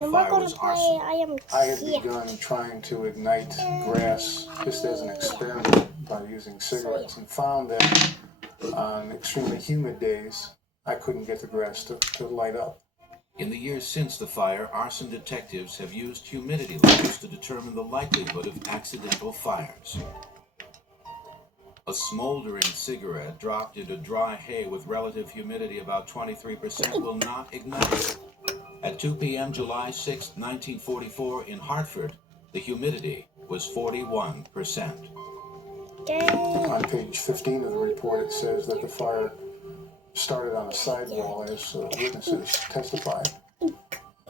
Fire was arson. I had begun trying to ignite grass just as an experiment by using cigarettes and found that on extremely humid days, I couldn't get the grass to light up. In the years since the fire, arson detectives have used humidity levels to determine the likelihood of accidental fires. A smoldering cigarette dropped into dry hay with relative humidity about 23% will not ignite. At 2 p.m. July 6, 1944, in Hartford, the humidity was 41%. On page 15 of the report, it says that the fire started on a sidewall, as witnesses testified.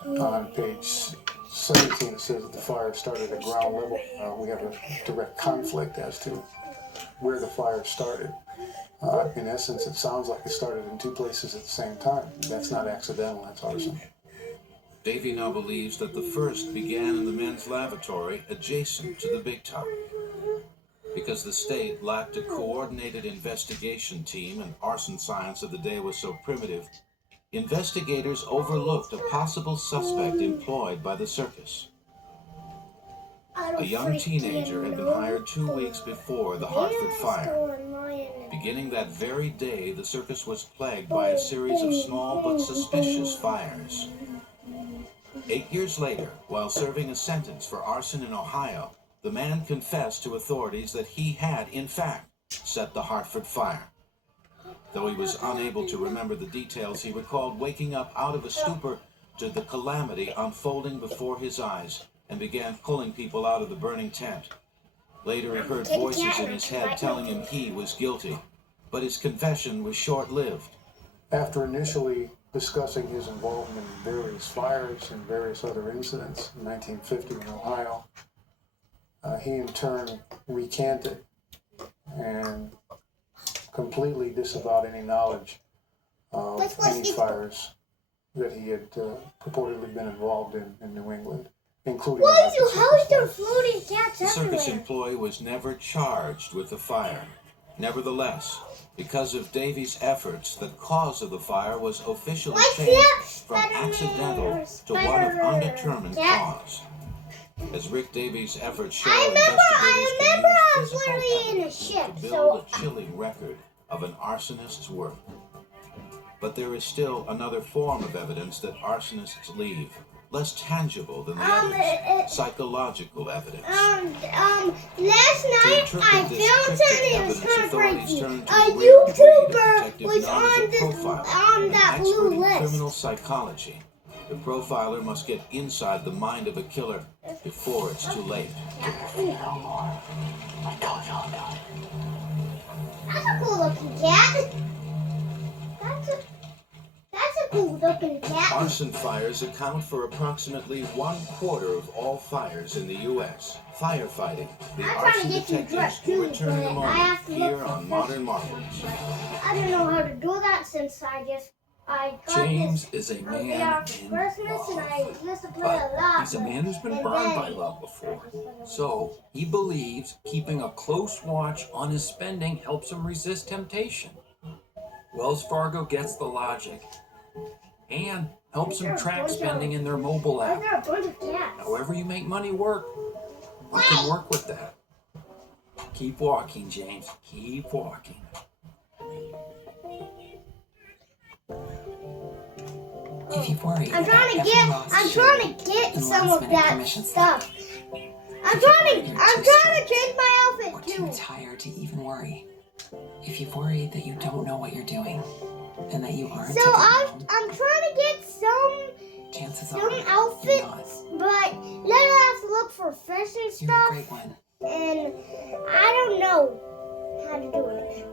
On page 17, it says that the fire started at ground level. We have a direct conflict as to where the fire started. In essence, it sounds like it started in two places at the same time. That's not accidental, that's arson. Davy now believes that the first began in the men's lavatory adjacent to the big top. Because the state lacked a coordinated investigation team and arson science of the day was so primitive, investigators overlooked a possible suspect employed by the circus. A young teenager had been hired 2 weeks before the Hartford fire. Beginning that very day, the circus was plagued by a series of small but suspicious fires. 8 years later, while serving a sentence for arson in Ohio, the man confessed to authorities that he had, in fact, set the Hartford fire. Though he was unable to remember the details, he recalled waking up out of a stupor to the calamity unfolding before his eyes and began pulling people out of the burning tent. Later, he heard voices in his head telling him he was guilty, but his confession was short-lived. After initially discussing his involvement in various fires and various other incidents in 1950 in Ohio, he in turn recanted and completely disavowed any knowledge of any fires that he had purportedly been involved in New England, including The circus employee was never charged with the fire. Nevertheless, because of Davy's efforts, the cause of the fire was officially changed from accidental to one of undetermined cause. As Rick Davies' efforts show, investigators can use physical evidence to build a chilling record of an arsonist's work. But there is still another form of evidence that arsonists leave, less tangible than the others, psychological evidence. Last night I found something that was kind of crazy. A YouTuber was on that blue list. Criminal psychology. The profiler must get inside the mind of a killer before it's too late. That's a cool looking cat. That's a cool looking cat. Arson fires account for approximately 1/4 of all fires in the U.S. Firefighting, the arson detectives will return in a moment here on Modern Marvels. I don't know how to do that since I got James this is a man in Christmas and I love. used to play a lot. He's a man who's been burned by love before. So he believes keeping a close watch on his spending helps him resist temptation. Wells Fargo gets the logic and helps him track spending in their mobile app. There are a bunch of cats. However you make money work, you can work with that. Keep walking, James. Keep walking. If you worry, I'm trying to get some of that stuff. I'm trying to change my or outfit too too. tired to even worry. If you've worried that you don't know what you're doing and that you aren't So I'm trying to get chances some are you're not. outfits, but then I have to look for fish and You're a stuff, great one. and I don't know how to do it.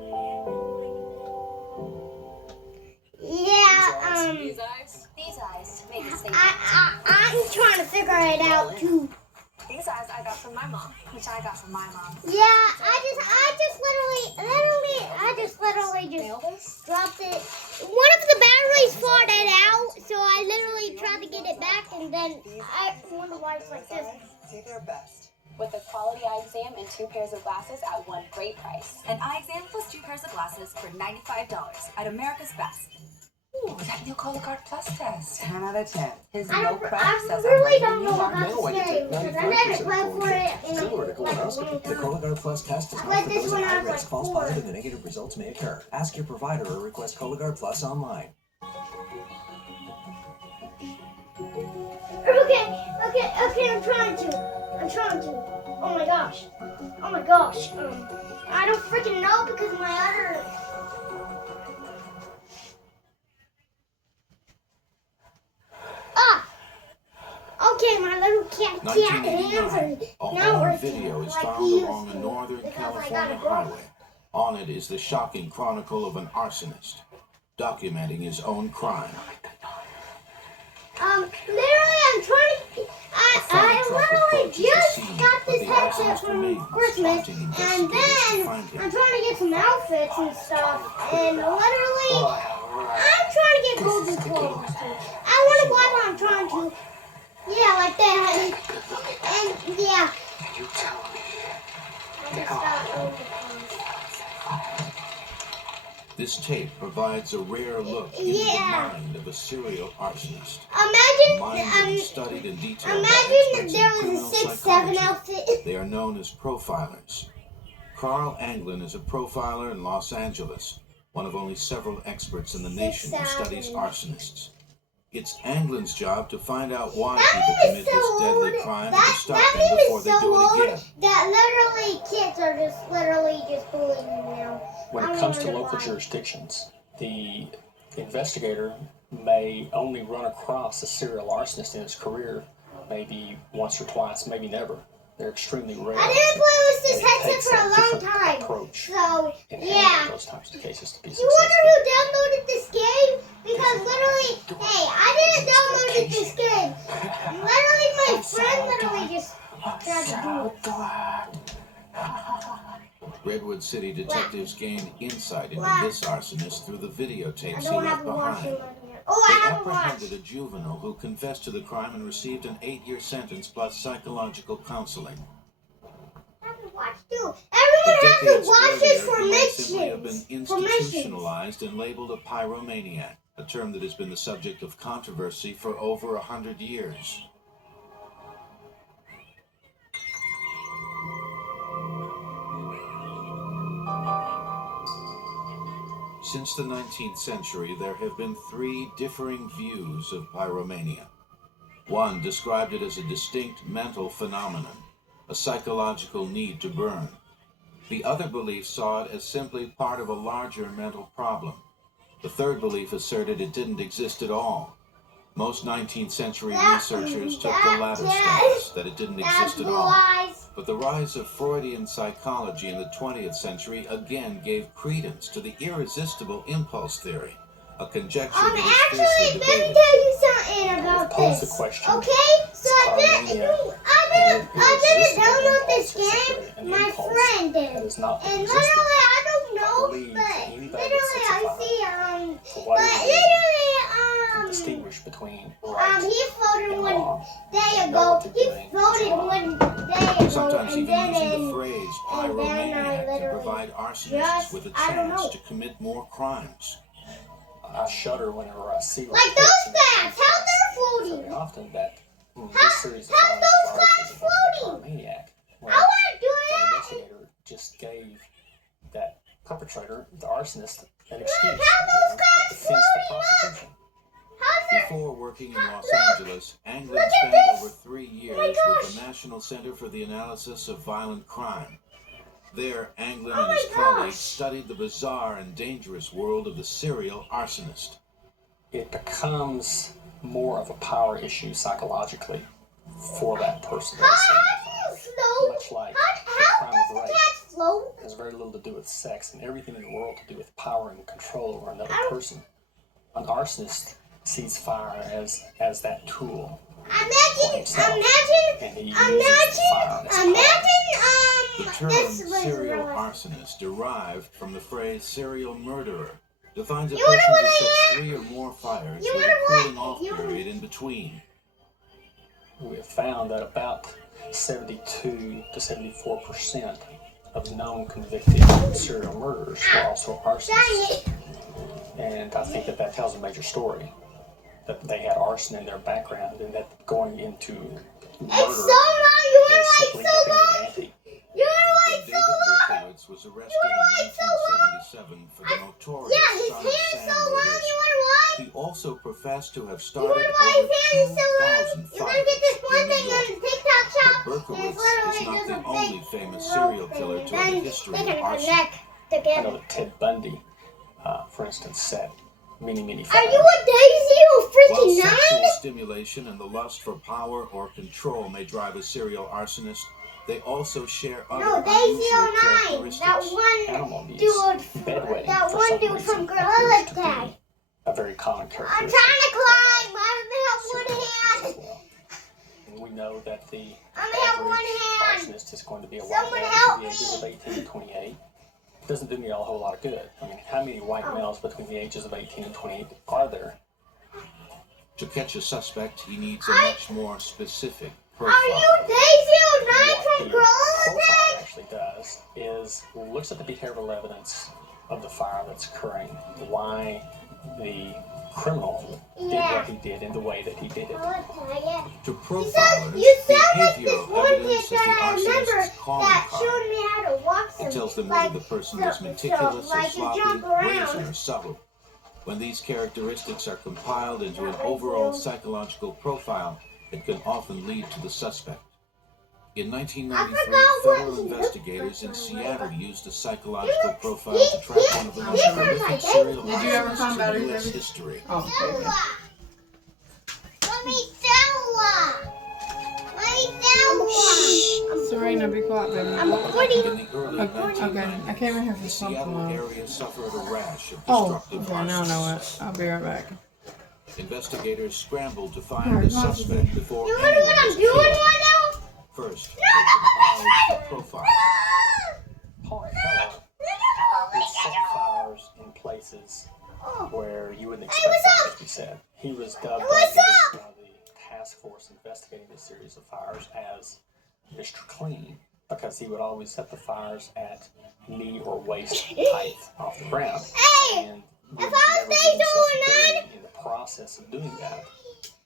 Yeah, These eyes to make it safe. I'm trying to figure it out too. These eyes I got from my mom, which I got from my mom. Yeah, I just literally dropped it. One of the batteries farted out, so I literally tried to get it back, and then I wonder why it's like this. Do their best. With a quality eye exam and 2 pairs of glasses at one great price. An eye exam plus 2 pairs of glasses for $95 at America's Best. We got a new Cologuard Plus test. 10 out of 10. His I no don't. prep I says really I'm don't know ready about to this game because I never played for it. Similar to colonoscopy, the Cologuard Plus test is I not played for this those when at I high was risk. like False 4. positive and negative results may occur. Ask your provider or request Cologuard Plus online. Okay, I'm trying to. Oh my gosh. I don't freaking know because my other. Ah! Okay, my little cat hands are 1989, a now home working video is like found he used along a to, northern because I California got a broke. highway. On it is the shocking chronicle of an arsonist, documenting his own crime. Literally, I'm trying to. I literally just got this headset from Christmas, and then I'm trying to get some outfits and stuff, and literally, I'm trying to get golden clothes. I want to buy what I'm trying to. Yeah, like that. And yeah. This tape provides a rare look into the mind of a serial arsonist. A mind that is studied in detail by Imagine experts there in was criminal a 6'7" psychology. outfit. They are known as profilers. Carl Anglin is a profiler in Los Angeles, one of only several experts in the nation who studies arsonists. It's Anglin's job to find out why people commit this deadly crime and to stop them before they do it again. That literally kids are just bullying them now. When it comes to local jurisdictions, the investigator may only run across a serial arsonist in his career maybe once or twice, maybe never. They're extremely rare. I didn't play with this And it headset takes for a long different time. approach So, in yeah. handling those types of cases to be You successful. wonder who downloaded this game? Because literally, hey, I didn't download this game. Literally, my friend literally just tried to do it. Redwood City detectives gained insight into this arsonist through the I videotapes he don't left have a watch behind. in my hand. Oh, They I have a watch. apprehended a juvenile who confessed to the crime and received an 8-year sentence plus psychological counseling. I have a watch too. But Everyone has decades to watch this earlier, for he might simply have been missions. institutionalized and labeled a pyromaniac, a term that has been the subject of controversy for over 100 years. Since the 19th century, there have been 3 differing views of pyromania. One described it as a distinct mental phenomenon, a psychological need to burn. The other belief saw it as simply part of a larger mental problem. The third belief asserted it didn't exist at all. Most 19th century researchers took the latter stance, that it didn't exist at all. But the rise of Freudian psychology in the 20th century again gave credence to the irresistible impulse theory, a conjecture that is fiercely Actually, let me debated. tell you something about Pose this. the question. Okay, so I didn't download this Irresistible game. and My impulse friend that did. is not And resisted. literally, I don't know, believe but anybody literally, that I sits see for but whatever reason can literally, distinguish between right he floated and one wrong. day Know what ago. they're He doing. floated one day ago, Sometimes and even then using the phrase and then I pyromaniac can literally provide arsonists just- with a I don't chance know. to commit more crimes. I shudder whenever I see like reports those in the facts. How they're very floating? often that How- this series of how's crimes those are facts involved in floating? a maniac. Well, I want to do the that. investigator just gave that perpetrator, the arsonist, an excuse. how those facts Defense the floating up? prosecution. How's that? Before working in Los Look! Angeles, Anglin Look at spent this! over 3 years my with gosh! the National Center for the Analysis of Violent Crime. There, Anglin Oh and my his colleagues gosh! studied the bizarre and dangerous world of the serial arsonist. It becomes more of a power issue psychologically for that person. How do you float? Much like How the crime does of the rape. cat float? It has very little to do with sex and everything in the world to do with power and control over another person. An arsonist sees fire as that tool. Imagine, And he uses the fire as power. The term this was serial really- arsonist derived from the phrase serial murderer, defines a You wanna person what who I sets am? 3 or more fires You with wanna a what? cooling off You- period in between. We have found that about 72 to 74% of known convicted serial murderers were also Dang arsonists. it! And I think that tells a major story. That they had arson in their background, and that going into murder It's so long. You is want to simply wait so upping the long? ante. You want to wait David so long? Berkowitz was arrested in 1977 for the notorious Yeah, his Son of hair is Sam so long. murders. You want to watch? He also professed to have You started want to watch his over hair is so long? 2,000 You're going to get this fires one in thing New on York. the TikTok shop. But And Berkowitz it's literally is not just the a only big famous rope serial thing, killer and to have a then history they of can arson. connect I know together. that Ted Bundy, for instance, set many Are fires. you a Daisy or While freaking sexual 9? stimulation and the lust for power or control may drive a serial arsonist, they also share other No, Daisy unusual 09. That characteristics. one Animal abuse, dude. bedwetting, That for one some dude reason, from appears Gorilla to Tag. be a very common I'm characteristic. trying to climb. I only have one Serial hand. killers as well. And we know that the I only have one average hand. arsonist is going to be a white Someone male help between the ages of me. 18 and 28. Doesn't do me a whole lot of good. I mean, how many white Oh. males between the ages of 18 and 28 are there? To catch a suspect, he needs a much more specific Are you profile. Daisy 09 What from the Gorilla profile Tag? actually does is looks at the behavioral evidence of the fire that's occurring, why the criminal did Yeah. what he did in the way that he did it. Gorilla Tag, yeah. To You profilers, sound like this behavioral one kid evidence is the that I remember arsonist's calling that card. showed me how to walk some. It tells them like, whether the person so- was meticulous so, or like you sloppy, jump brazen around. or subtle. When these characteristics are compiled into an overall psychological profile, it can often lead to the suspect. In 1993, forgot what federal he looked investigators in like. Seattle used a psychological profile he- to track one of the most he- prolific he- serial Did you ever find arsonists batteries, in U.S. baby? history. Oh, okay. Let me Stella. Let me Stella. Serena, be quiet, baby. I'm recording. In the early Okay, 1990s, I came in here for the something Seattle else. area suffered a rash of Oh, destructive okay, now I know arsonists. it. I'll be right back. Investigators scrambled to find Alright, the glasses suspect before You wonder anyone what I'm was doing killed. right now? First, they compiled the profile. Paul Keller would set fires in places Oh, where you wouldn't Hey, expect what's fires up? to be set. He was dubbed What's by up? the task force investigating this series of fires as Mr. Clean, because he would always set the fires at knee or waist height off the ground. Hey, And if would I was never get Daisy himself 09, dirty in the process of doing that.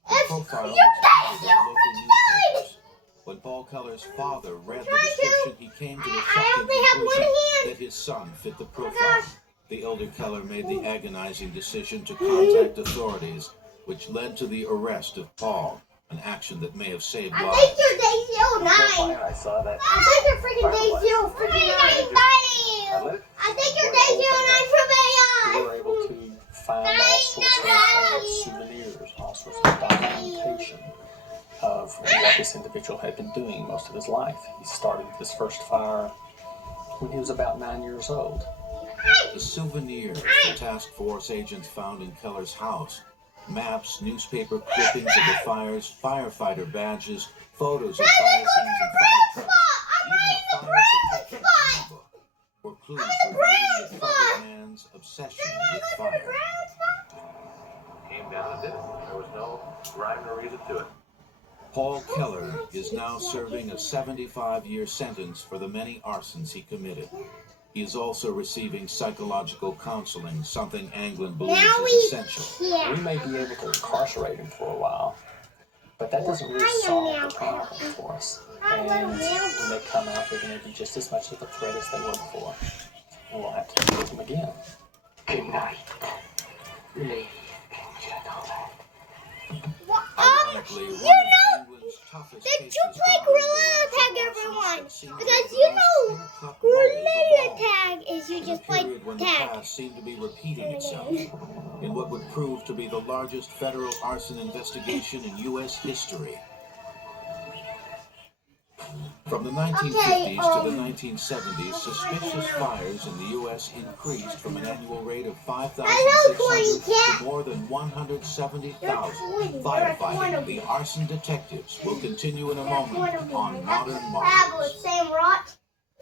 The if profile was you're published Daisy in local 09, newspapers. When Paul Keller's father read the Trying to. description, he came to the I shocking only have one conclusion hand. that his son fit the my profile. gosh. The elder Keller made the agonizing decision to contact authorities, which led to the arrest of Paul, an action that may have saved I think lives. you're Daisy Well, 09. I saw that. I think you're freaking Daisy 09. I think you're Daisy 09 from We AI. were able to find all sorts of souvenirs, all sorts of documentation of what this individual had been doing most of his life. He started this first fire when he was about 9 years old. The souvenirs the task force agents found in Keller's house, maps, newspaper clippings of the fires, firefighter badges, photos of fire scenes and fire trucks, even a fire protection handbook, were clues revealing the troubled man's obsession with fire. Came down and did it. There was no rhyme or reason to it. Paul Keller is now serving a 75-year sentence for the many arsons he committed. He is also receiving psychological counseling, something Anglin believes Now is essential. Yeah. We may be able to incarcerate him for a while, but that doesn't really I am solve now. the problem for us. I And will now. when they come out, they're going to be just as much of a threat as they were before. And we'll have to deal with them again. Good night. Ironically, one of England's toughest Did cases you play found Gorilla the Tag, Russian everyone? Russians that seemed to Because be you the know, most clear-cut motives of Gorilla all. Tag is you In a just play period when the tag. past seemed to be repeating itself, in what would prove to be the largest federal arson investigation in U.S. history. From the 1950s to the 1970s, suspicious fires in the U.S. increased from an annual rate of 5,600 to more than 170,000. Firefighting, the arson detectives, will continue in a moment on Modern Marvels. Sam Rock.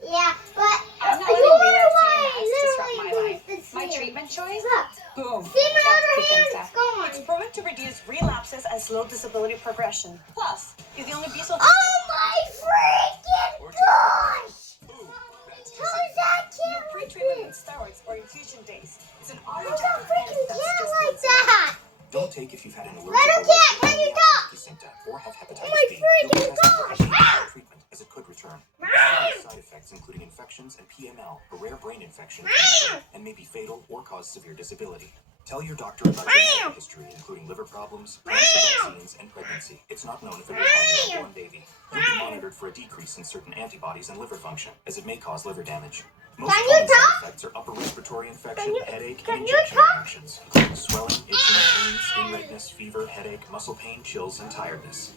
Yeah, but I'm not you letting wonder you why let CMS disrupt my literally life. this My year. treatment choice? Look, Boom. see my That's other hand, Kickenstack. it's gone. It's proven to reduce relapses and slow disability progression. Plus, you're the only B-cell. Oh my freaking gosh! How is that No cute? pre-treatment with steroids or infusion days. It's It's an I automatic don't freaking defense cat that's like that. Don't take if you've had an allergic Little cat, can you talk? symptom or have hepatitis Oh my B. freaking You'll test for gosh. treatment as it could return. Meow. Side effects including infections and PML, a rare brain infection, Meow. and may be fatal or cause severe disability. Tell your doctor about your medical history, including liver problems, cancer vaccines, and pregnancy. It's not known if it will harm your unborn baby. You'll be monitored for a decrease in certain antibodies and liver function, as it may cause liver damage. Most Can you common side talk? effects are upper respiratory infection, headache, can and you injection talk? reactions, including swelling, itching, pain, skin redness, fever, headache, muscle pain, chills, and tiredness.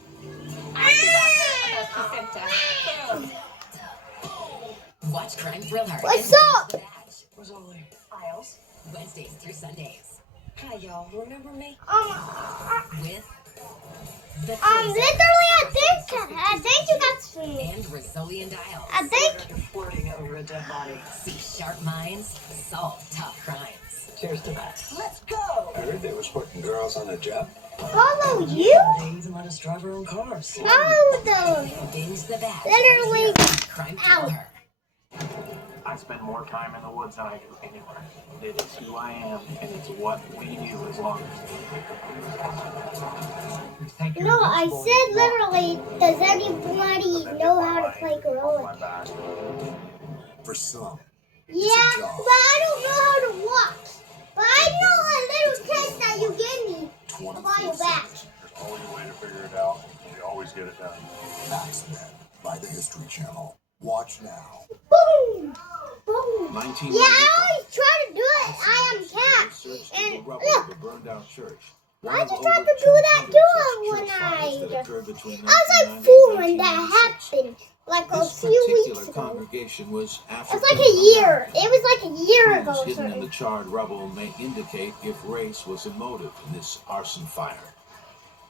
Watch Crime Thriller. What's and up? The Badge. was only Isles. Wednesdays through Sundays. Hi, y'all. Remember me? With the Literally, I think you got some. and Rosolian Dial. I think. Flirting over a dead body. See sharp minds, solve tough crimes. Cheers to that. Let's go. I heard they were putting girls on the job. Follow you? They even let us drive our own cars. Oh, the. Binge the Badge. Literally. Right here on Crime Ow. Thriller. I spend more time in the woods than I do anywhere. It is who I am, and it's what we do as long as. No, I said literally, does anybody know how to play Gorilla Tag? For some, Yeah, but I don't know how to walk. But I know a little test that you gave me a while back. There's always a way to figure it out, and we always get it done. X-Men by the History Channel. Watch now. Boom! Boom! 1995. Yeah, I always try to do it. I am cat. Searched And the rubble look, of a burned-out church. I One of just over tried to do that 200 too such when church fires that I occurred between was like 1990 4 and when that 1996. happened. Like a This few weeks particular ago. congregation was It African was like a year. It was like a year Clues ago. hidden in Certain. the charred rubble may indicate if race was a motive in this arson fire.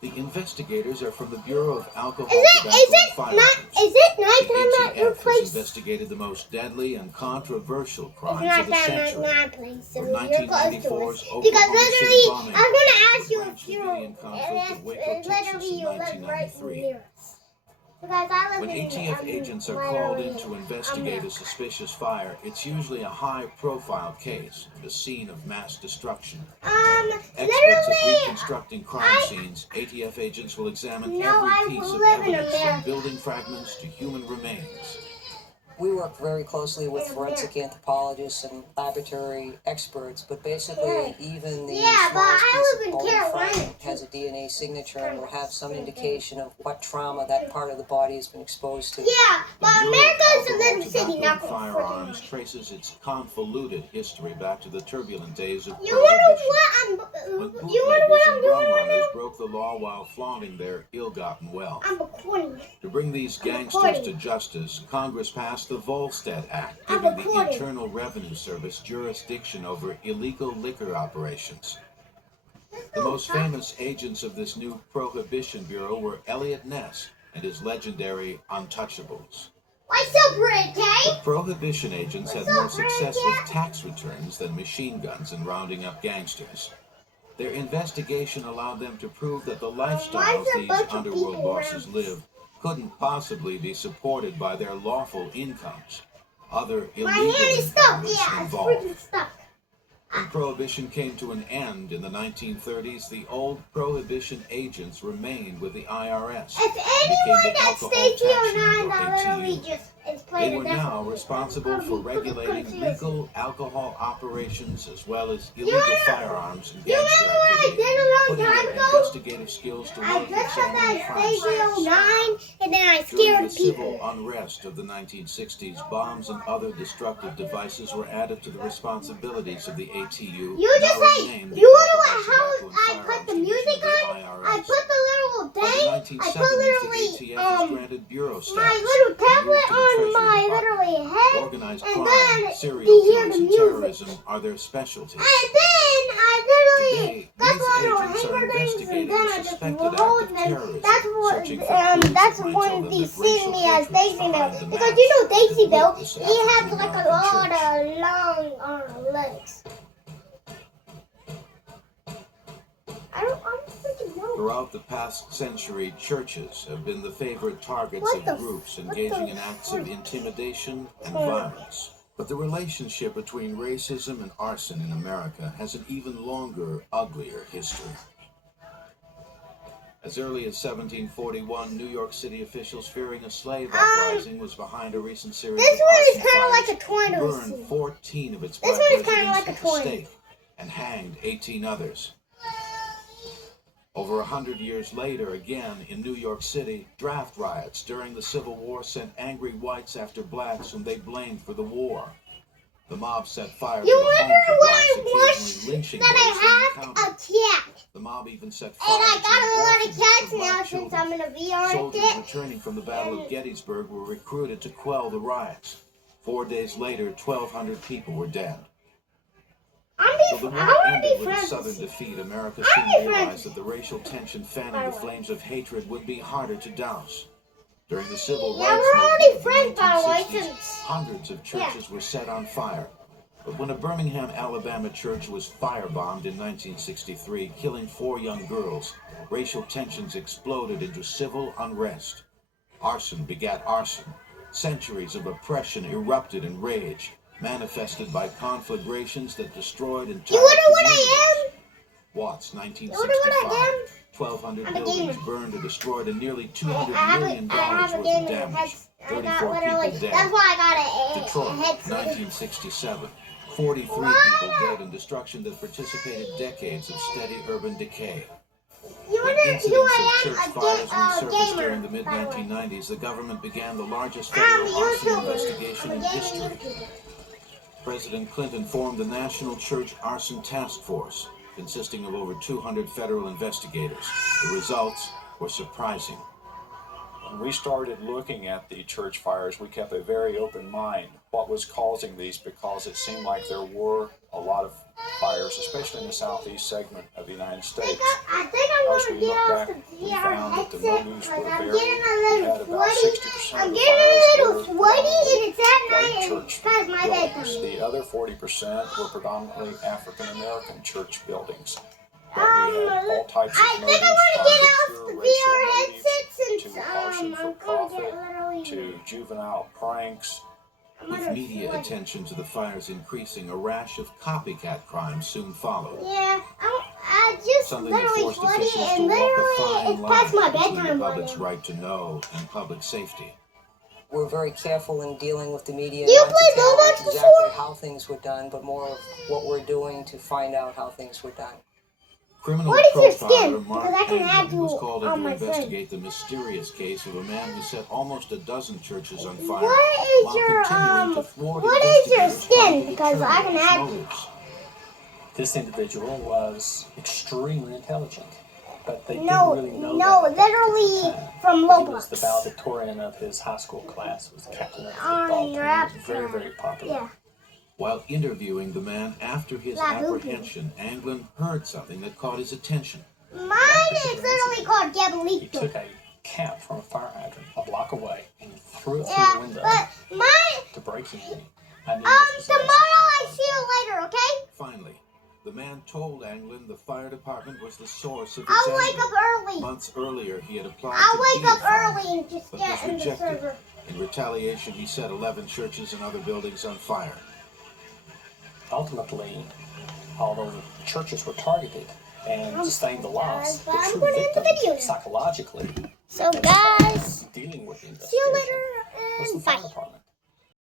The investigators are from the Bureau of Alcohol, Tobacco, and Firearms. Is it nighttime at your ATF has place? investigated the most deadly and controversial It's crimes not of the that century. my place. So From you're close to 1994's us. Oklahoma Because City literally, bombing I'm going to ask you Branch if you're. Davidian conflict of Waco, Texas Literally, in you live right 1993. near us. Because I live When in ATF agents are called in to investigate I'm a suspicious fire, it's usually a high-profile case, the scene of mass destruction. Experts at literally, reconstructing crime scenes, ATF agents will examine No, I every piece of live in evidence, from America. building fragments to human remains. We work very closely with forensic anthropologists and laboratory experts, but basically even the Yeah, but smallest I piece live in of bone Carolina, fragment has a DNA signature and will have some indication of what trauma that part of the body has been exposed to. Yeah, but The Bureau of America is a Alcohol, little city, Tobacco, not and gonna Firearms freaking. traces its convoluted history back to the turbulent days of You wonder Prohibition. what When you wonder what I'm bootleggers and doing rum right runners now? broke the law while flaunting their ill-gotten wealth. I'm recording. To bring these gangsters recording. to justice, Congress passed the Volstead Act, I'm giving the recording. Internal Revenue Service jurisdiction over illegal liquor operations. The most famous agents of this new Prohibition Bureau were Elliot Ness and his legendary Untouchables. What's up, Rick? The Prohibition agents had more success with tax returns than machine guns in rounding up gangsters. Their investigation allowed them to prove that the lifestyles these underworld bosses live couldn't possibly be supported by their lawful incomes. Other My illegal hand is stuck. income was Yeah, it's involved. freaking stuck. When Prohibition came to an end in the 1930s, the old Prohibition agents remained with the IRS. If anyone that stays here or not, that literally just is They playing were the now responsible for regulating legal alcohol operations as well as illegal firearms and You gangster remember what I activity, did a long putting time their ago? investigative skills to I work in dressed up examining as crime Station scenes. 09, and then I During scared the civil people. unrest of the 1960s, bombs and other destructive devices were added to the responsibilities of the ATU. You just now say, renamed the you wonder what, Alcohol, how Tobacco, and I put Firearms the Division music of the on? IRS. I put the little By the thing, I 1970s, put the literally, ATF was granted bureau status. my little tablet moved to the on Treasury my Department. literally head, Organized and crime, then serial to hear killers, the and music. terrorism are their specialties. And then I literally Today, got these one of agents are hammer things, investigating and then a I just suspected act rolled of them. terrorism, That's what, searching for clues that's that might when tell them they that seen racial me as hatred's Daisy behind Bell. the Because mask you know Daisy that Bell, lit this he has African like a American lot church. of long legs. I'm freaking know. Throughout the past century, churches have been the favorite targets What of the groups what engaging the in acts of freak? intimidation and violence. But the relationship between racism and arson in America has an even longer, uglier history. As early as 1741, New York City officials, fearing a slave uprising, was behind a recent series This of one is arson kind of fires, like a tornado burned scene. 14 of its This black one is kinda residents like a at the tornado. stake and hanged 18 others. Over 100 years later, again in New York City, draft riots during the Civil War sent angry whites after blacks whom they blamed for the war. The mob set fire to You the homes wonder of when blacks, I occasionally wished lynching that those I who had encountered. a cat. The mob even set And fire I to got a lot of orphanages cats for now black since children. I'm in a VR Soldiers kit. returning from the Battle of Gettysburg were recruited to quell the riots. 4 days later, 1,200 people were dead. Though the war I want to ended be with a friends. Southern defeat, America I soon wanna be realized friends. that the racial tension fanning the flames of hatred would be harder to douse. During the Civil Yeah, Rights we're already movement of the friends, by the way, 1960s, since- hundreds of churches were set on fire. But when a Birmingham, Alabama church was firebombed in 1963, killing 4 young girls, racial tensions exploded into civil unrest. Arson begat arson. Centuries of oppression erupted in rage, manifested by conflagrations that destroyed entire You wonder what communities. I am? Watts, You wonder 1965. what I am? 1,200 I'm a buildings gamer. burned or destroyed, and nearly I $200 have million a worth of gaming damage. headset. I got 34 literally. people dead. That's why I got a Detroit, headset. 1967. 43 people dead in destruction that precipitated decades of steady urban decay. You When wonder who incidents of I church am? fires resurfaced Gamer. during the by the way. mid-1990s, the government began the largest I'm a federal arson YouTuber. investigation I'm in a gaming history. YouTuber. President Clinton formed the National Church Arson Task Force, consisting of over 200 federal investigators. The results were surprising. When we started looking at the church fires, we kept a very open mind what was causing these, because it seemed like there were a lot of fires, especially in the southeast segment of the United States. I think I'm As gonna we get look off back, the we VR found that the headset motives because were I'm varied. getting a We little had about sweaty. 60% I'm of the getting a fires little were sweaty, and it's at white night, and church because my buildings. bedtime. The other 40% were predominantly African American church buildings. But we had all types I of think I'm motives, gonna get from off pure the racial VR motives headset since to arson for I'm gonna profit get literally. to juvenile pranks. With media attention to the fires increasing, a rash of copycat crimes soon followed. Yeah, I just Something that literally forced sweaty, officials to and walk a literally fine it's line past my between the bedtime by public's now. right to know and public safety. We're very careful in dealing with the media. Do you not to play tell Roblox exactly before? how things were done, but more of what we're doing to find out how things were done. Criminal What is your profiler skin? Mark Because I can add Anglin was you called in on to my friend. investigate the mysterious case of a man who set almost a dozen churches on fire What is while your continuing to thwart what is your investigators trying skin? to Because I can determine add its you. motives. This individual was extremely intelligent, but they No, didn't really know no, that at the literally time. from He was the Roblox. valedictorian of his high school class, was the captain of the On football team. your He was app. very, very popular. Yeah. While interviewing the man after his La Boopy. apprehension, Anglin heard something that caught his attention. Mine is literally called He Gabalito. took a cap from a fire hydrant a block away and he threw it through Yeah, the window but mine. to break in. I knew this was Tomorrow I see you later, okay? Finally, the man told Anglin the fire department was the source of his I'll wake anger. up early. Months earlier, he had applied I'll to wake be a up fireman, early and just but get was in the rejected. server. In retaliation, he set 11 churches and other buildings on fire. Ultimately, although the churches were targeted and sustained the loss, But the I'm true putting it in the victim, video now. psychologically, So guys, dealing with the see you investigation later was the and fire bye. department.